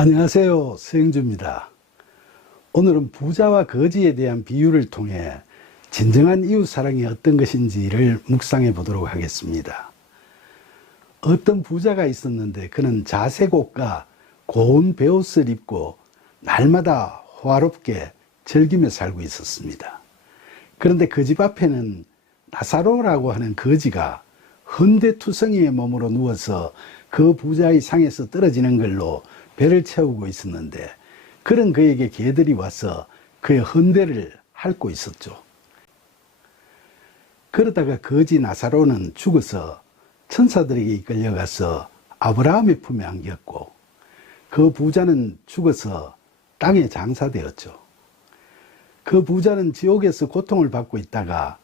안녕하세요. 서영주입니다. 오늘은 부자와 거지에 대한 비유를 통해 진정한 이웃사랑이 어떤 것인지를 묵상해 보도록 하겠습니다. 어떤 부자가 있었는데 그는 자색 옷과 고운 베옷을 입고 날마다 호화롭게 즐기며 살고 있었습니다. 그런데 그 집 앞에는 나사로라고 하는 거지가 헌데투성이의 몸으로 누워서 그 부자의 상에서 떨어지는 걸로 배를 채우고 있었는데 그런 그에게 개들이 와서 그의 헌데를 핥고 있었죠. 그러다가 거지 나사로는 죽어서 천사들에게 이끌려가서 아브라함의 품에 안겼고 그 부자는 죽어서 땅에 장사되었죠. 그 부자는 지옥에서 고통을 받고 있다가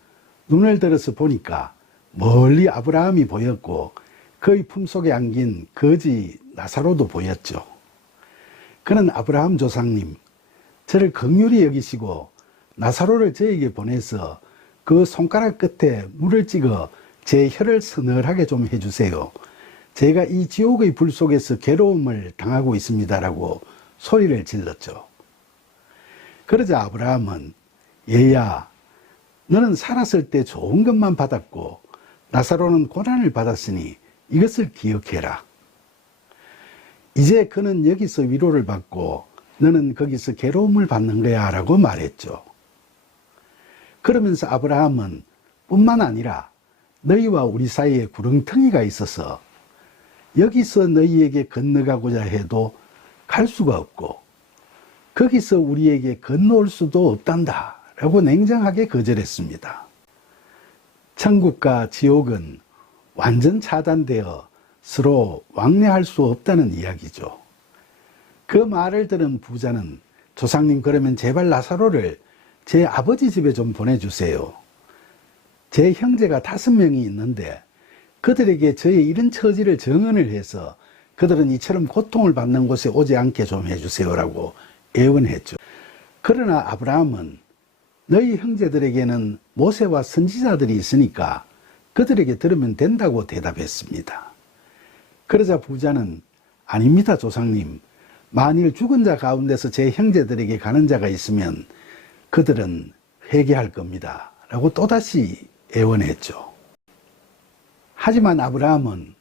눈을 들어서 보니까 멀리 아브라함이 보였고 그의 품속에 안긴 거지 나사로도 보였죠. 그는 아브라함 조상님, 저를 긍휼히 여기시고 나사로를 저에게 보내서 그 손가락 끝에 물을 찍어 제 혀를 서늘하게 좀 해주세요. 제가 이 지옥의 불 속에서 괴로움을 당하고 있습니다라고 소리를 질렀죠. 그러자 아브라함은 얘야, 너는 살았을 때 좋은 것만 받았고 나사로는 고난을 받았으니 이것을 기억해라. 이제 그는 여기서 위로를 받고 너는 거기서 괴로움을 받는 거야 라고 말했죠. 그러면서 아브라함은 뿐만 아니라 너희와 우리 사이에 구렁텅이가 있어서 여기서 너희에게 건너가고자 해도 갈 수가 없고 거기서 우리에게 건너올 수도 없단다 라고 냉정하게 거절했습니다. 천국과 지옥은 완전 차단되어 서로 왕래할 수 없다는 이야기죠. 그 말을 들은 부자는 조상님, 그러면 제발 나사로를 제 아버지 집에 좀 보내주세요. 제 형제가 5명이 있는데 그들에게 저의 이런 처지를 정언을 해서 그들은 이처럼 고통을 받는 곳에 오지 않게 좀 해주세요라고 애원했죠. 그러나 아브라함은 너희 형제들에게는 모세와 선지자들이 있으니까 그들에게 들으면 된다고 대답했습니다. 그러자 부자는 아닙니다 조상님, 만일 죽은 자 가운데서 제 형제들에게 가는 자가 있으면 그들은 회개할 겁니다 라고 또다시 애원했죠. 하지만 아브라함은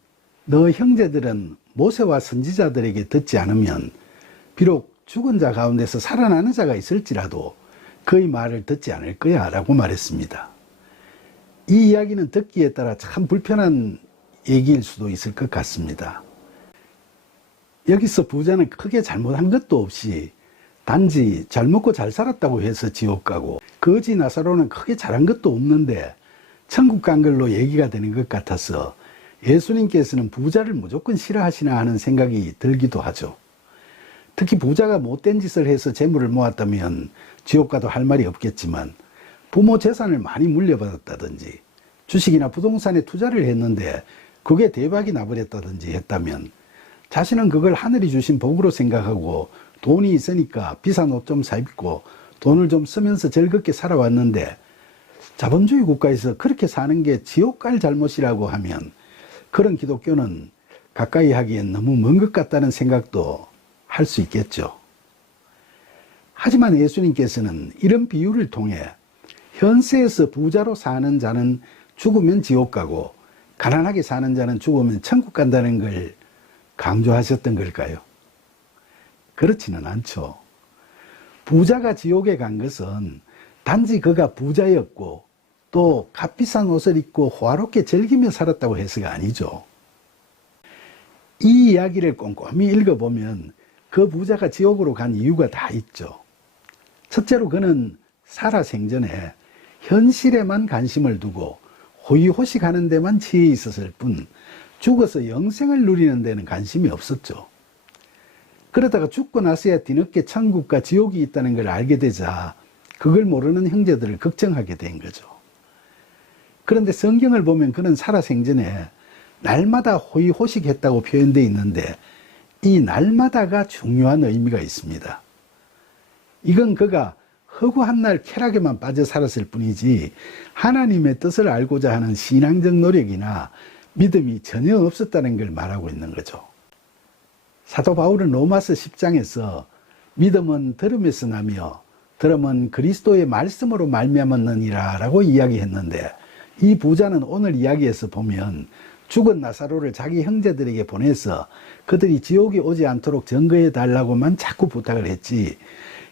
너 형제들은 모세와 선지자들에게 듣지 않으면 비록 죽은 자 가운데서 살아나는 자가 있을지라도 그의 말을 듣지 않을 거야 라고 말했습니다. 이 이야기는 듣기에 따라 참 불편한 얘기일 수도 있을 것 같습니다. 여기서 부자는 크게 잘못한 것도 없이 단지 잘 먹고 잘 살았다고 해서 지옥 가고 거지 나사로는 크게 잘한 것도 없는데 천국 간 걸로 얘기가 되는 것 같아서 예수님께서는 부자를 무조건 싫어하시나 하는 생각이 들기도 하죠. 특히 부자가 못된 짓을 해서 재물을 모았다면 지옥 가도 할 말이 없겠지만 부모 재산을 많이 물려받았다든지 주식이나 부동산에 투자를 했는데 그게 대박이 나버렸다든지 했다면 자신은 그걸 하늘이 주신 복으로 생각하고 돈이 있으니까 비싼 옷 좀 사입고 돈을 좀 쓰면서 즐겁게 살아왔는데 자본주의 국가에서 그렇게 사는 게 지옥 갈 잘못이라고 하면 그런 기독교는 가까이 하기엔 너무 먼 것 같다는 생각도 할 수 있겠죠. 하지만 예수님께서는 이런 비유를 통해 현세에서 부자로 사는 자는 죽으면 지옥 가고 가난하게 사는 자는 죽으면 천국 간다는 걸 강조하셨던 걸까요? 그렇지는 않죠. 부자가 지옥에 간 것은 단지 그가 부자였고 또 값비싼 옷을 입고 호화롭게 즐기며 살았다고 해서가 아니죠. 이 이야기를 꼼꼼히 읽어보면 그 부자가 지옥으로 간 이유가 다 있죠. 첫째로 그는 살아생전에 현실에만 관심을 두고 호의호식하는 데만 치여 있었을 뿐 죽어서 영생을 누리는 데는 관심이 없었죠. 그러다가 죽고 나서야 뒤늦게 천국과 지옥이 있다는 걸 알게 되자 그걸 모르는 형제들을 걱정하게 된 거죠. 그런데 성경을 보면 그는 살아생전에 날마다 호의호식했다고 표현되어 있는데 이 날마다가 중요한 의미가 있습니다. 이건 그가 허구한 날 쾌락에만 빠져 살았을 뿐이지 하나님의 뜻을 알고자 하는 신앙적 노력이나 믿음이 전혀 없었다는 걸 말하고 있는 거죠. 사도 바울은 로마서 10장에서 믿음은 들음에서 나며 들음은 그리스도의 말씀으로 말미암았느니라 라고 이야기했는데, 이 부자는 오늘 이야기에서 보면 죽은 나사로를 자기 형제들에게 보내서 그들이 지옥에 오지 않도록 증거해 달라고만 자꾸 부탁을 했지,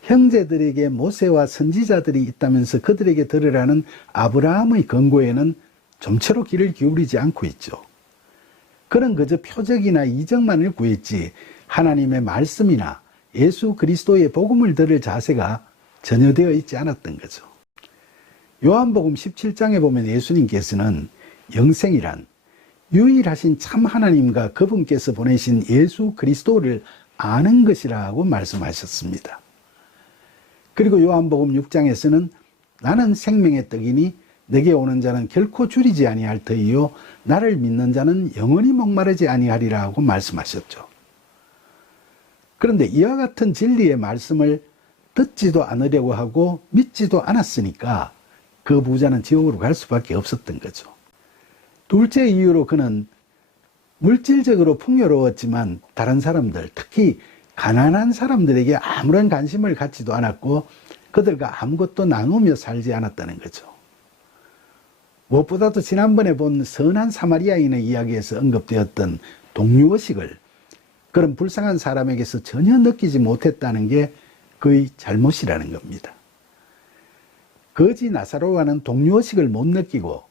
형제들에게 모세와 선지자들이 있다면서 그들에게 들으라는 아브라함의 권고에는 좀처럼 귀를 기울이지 않고 있죠. 그는 그저 표적이나 이적만을 구했지 하나님의 말씀이나 예수 그리스도의 복음을 들을 자세가 전혀 되어 있지 않았던 거죠. 요한복음 17장에 보면 예수님께서는 영생이란 유일하신 참 하나님과 그분께서 보내신 예수 그리스도를 아는 것이라고 말씀하셨습니다. 그리고 요한복음 6장에서는 나는 생명의 떡이니 내게 오는 자는 결코 줄이지 아니할 터이요 나를 믿는 자는 영원히 목마르지 아니하리라고 말씀하셨죠. 그런데 이와 같은 진리의 말씀을 듣지도 않으려고 하고 믿지도 않았으니까 그 부자는 지옥으로 갈 수밖에 없었던 거죠. 둘째 이유로 그는 물질적으로 풍요로웠지만 다른 사람들, 특히 가난한 사람들에게 아무런 관심을 갖지도 않았고 그들과 아무것도 나누며 살지 않았다는 거죠. 무엇보다도 지난번에 본 선한 사마리아인의 이야기에서 언급되었던 동료의식을 그런 불쌍한 사람에게서 전혀 느끼지 못했다는 게 그의 잘못이라는 겁니다. 거지 나사로와는 동료의식을 못 느끼고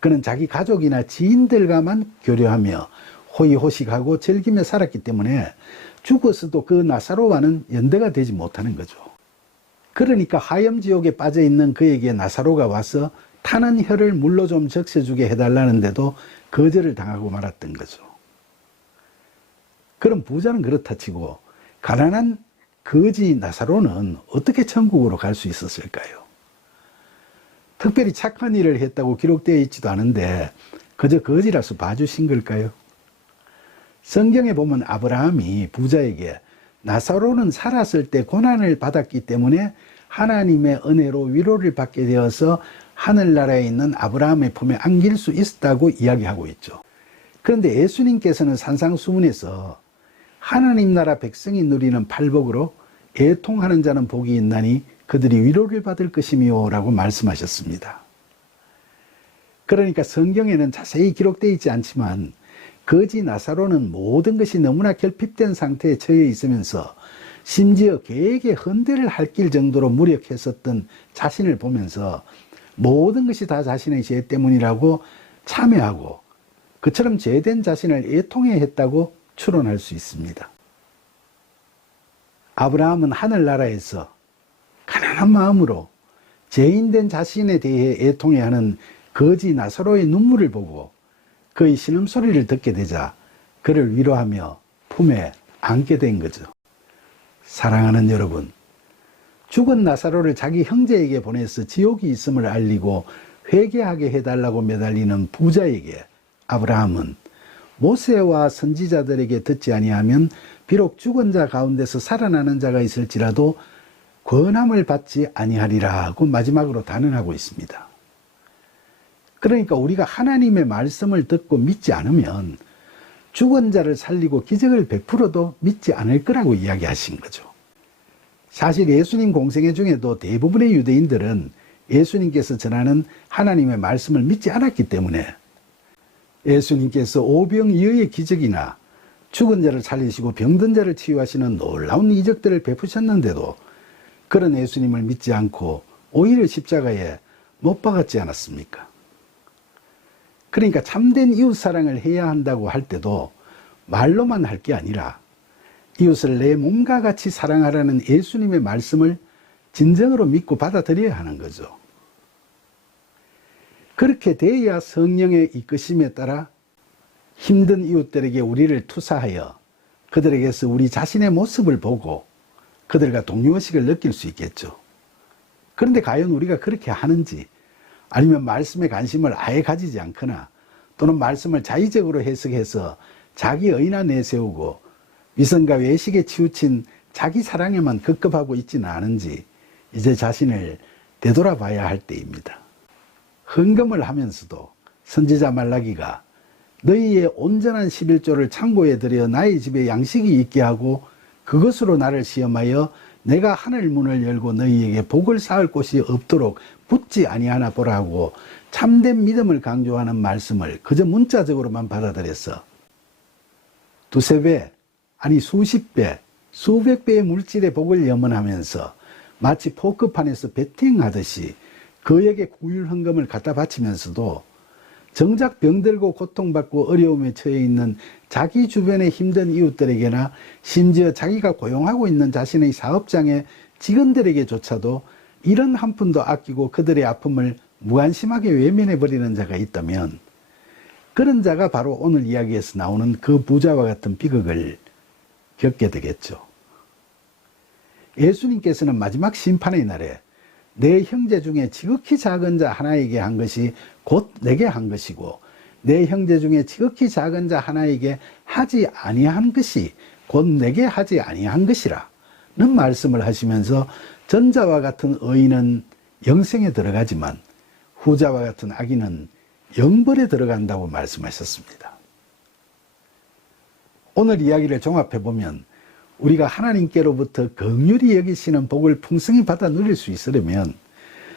그는 자기 가족이나 지인들과만 교류하며 호의호식하고 즐기며 살았기 때문에 죽어서도 그 나사로와는 연대가 되지 못하는 거죠. 그러니까 하염지옥에 빠져있는 그에게 나사로가 와서 타는 혀를 물로 좀 적셔주게 해달라는데도 거절을 당하고 말았던 거죠. 그럼 부자는 그렇다 치고 가난한 거지 나사로는 어떻게 천국으로 갈 수 있었을까요? 특별히 착한 일을 했다고 기록되어 있지도 않은데 그저 거지라서 봐주신 걸까요? 성경에 보면 아브라함이 부자에게 나사로는 살았을 때 고난을 받았기 때문에 하나님의 은혜로 위로를 받게 되어서 하늘나라에 있는 아브라함의 품에 안길 수 있었다고 이야기하고 있죠. 그런데 예수님께서는 산상수훈에서 하나님 나라 백성이 누리는 팔복으로 애통하는 자는 복이 있나니 그들이 위로를 받을 것이며 라고 말씀하셨습니다. 그러니까 성경에는 자세히 기록되어 있지 않지만 거지 나사로는 모든 것이 너무나 결핍된 상태에 처해 있으면서 심지어 개에게 헌대를 할 길 정도로 무력했었던 자신을 보면서 모든 것이 다 자신의 죄 때문이라고 참회하고 그처럼 죄된 자신을 애통해 했다고 추론할 수 있습니다. 아브라함은 하늘나라에서 가난한 마음으로 죄인된 자신에 대해 애통해하는 거지 나사로의 눈물을 보고 그의 신음소리를 듣게 되자 그를 위로하며 품에 안게 된 거죠. 사랑하는 여러분, 죽은 나사로를 자기 형제에게 보내서 지옥이 있음을 알리고 회개하게 해달라고 매달리는 부자에게 아브라함은 모세와 선지자들에게 듣지 아니하면 비록 죽은 자 가운데서 살아나는 자가 있을지라도 권함을 받지 아니하리라고 마지막으로 단언하고 있습니다. 그러니까 우리가 하나님의 말씀을 듣고 믿지 않으면 죽은 자를 살리고 기적을 베풀어도 믿지 않을 거라고 이야기하신 거죠. 사실 예수님 공생애 중에도 대부분의 유대인들은 예수님께서 전하는 하나님의 말씀을 믿지 않았기 때문에 예수님께서 오병이어의 기적이나 죽은 자를 살리시고 병든 자를 치유하시는 놀라운 이적들을 베푸셨는데도 그런 예수님을 믿지 않고 오히려 십자가에 못 박았지 않았습니까? 그러니까 참된 이웃사랑을 해야 한다고 할 때도 말로만 할 게 아니라 이웃을 내 몸과 같이 사랑하라는 예수님의 말씀을 진정으로 믿고 받아들여야 하는 거죠. 그렇게 돼야 성령의 이끄심에 따라 힘든 이웃들에게 우리를 투사하여 그들에게서 우리 자신의 모습을 보고 그들과 동료의식을 느낄 수 있겠죠. 그런데 과연 우리가 그렇게 하는지, 아니면 말씀에 관심을 아예 가지지 않거나 또는 말씀을 자의적으로 해석해서 자기 의나 내세우고 위선과 외식에 치우친 자기 사랑에만 급급하고 있지는 않은지 이제 자신을 되돌아봐야 할 때입니다. 헌금을 하면서도 선지자 말라기가 너희의 온전한 11조를 창고에 들여 나의 집에 양식이 있게 하고 그것으로 나를 시험하여 내가 하늘 문을 열고 너희에게 복을 쌓을 곳이 없도록 붙지 아니하나 보라 하고 참된 믿음을 강조하는 말씀을 그저 문자적으로만 받아들였어. 두세 배, 아니 수십 배, 수백 배의 물질의 복을 염원하면서 마치 포크판에서 베팅하듯이 그에게 구휼 헌금을 갖다 바치면서도 정작 병들고 고통받고 어려움에 처해 있는 자기 주변의 힘든 이웃들에게나 심지어 자기가 고용하고 있는 자신의 사업장의 직원들에게조차도 이런 한 푼도 아끼고 그들의 아픔을 무관심하게 외면해버리는 자가 있다면 그런 자가 바로 오늘 이야기에서 나오는 그 부자와 같은 비극을 겪게 되겠죠. 예수님께서는 마지막 심판의 날에 내 형제 중에 지극히 작은 자 하나에게 한 것이 곧 내게 한 것이고 내 형제 중에 지극히 작은 자 하나에게 하지 아니한 것이 곧 내게 하지 아니한 것이라 는 말씀을 하시면서 전자와 같은 의인은 영생에 들어가지만 후자와 같은 악인은 영벌에 들어간다고 말씀하셨습니다. 오늘 이야기를 종합해보면 우리가 하나님께로부터 긍휼히 여기시는 복을 풍성히 받아 누릴 수 있으려면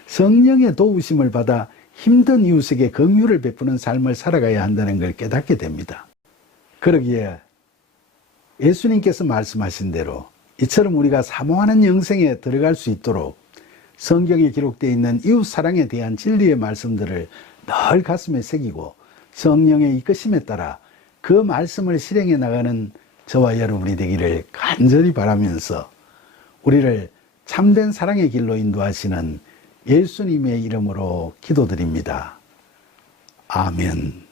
성령의 도우심을 받아 힘든 이웃에게 긍휼을 베푸는 삶을 살아가야 한다는 걸 깨닫게 됩니다. 그러기에 예수님께서 말씀하신 대로 이처럼 우리가 사모하는 영생에 들어갈 수 있도록 성경에 기록되어 있는 이웃 사랑에 대한 진리의 말씀들을 늘 가슴에 새기고 성령의 이끄심에 따라 그 말씀을 실행해 나가는 저와 여러분이 되기를 간절히 바라면서 우리를 참된 사랑의 길로 인도하시는 예수님의 이름으로 기도드립니다. 아멘.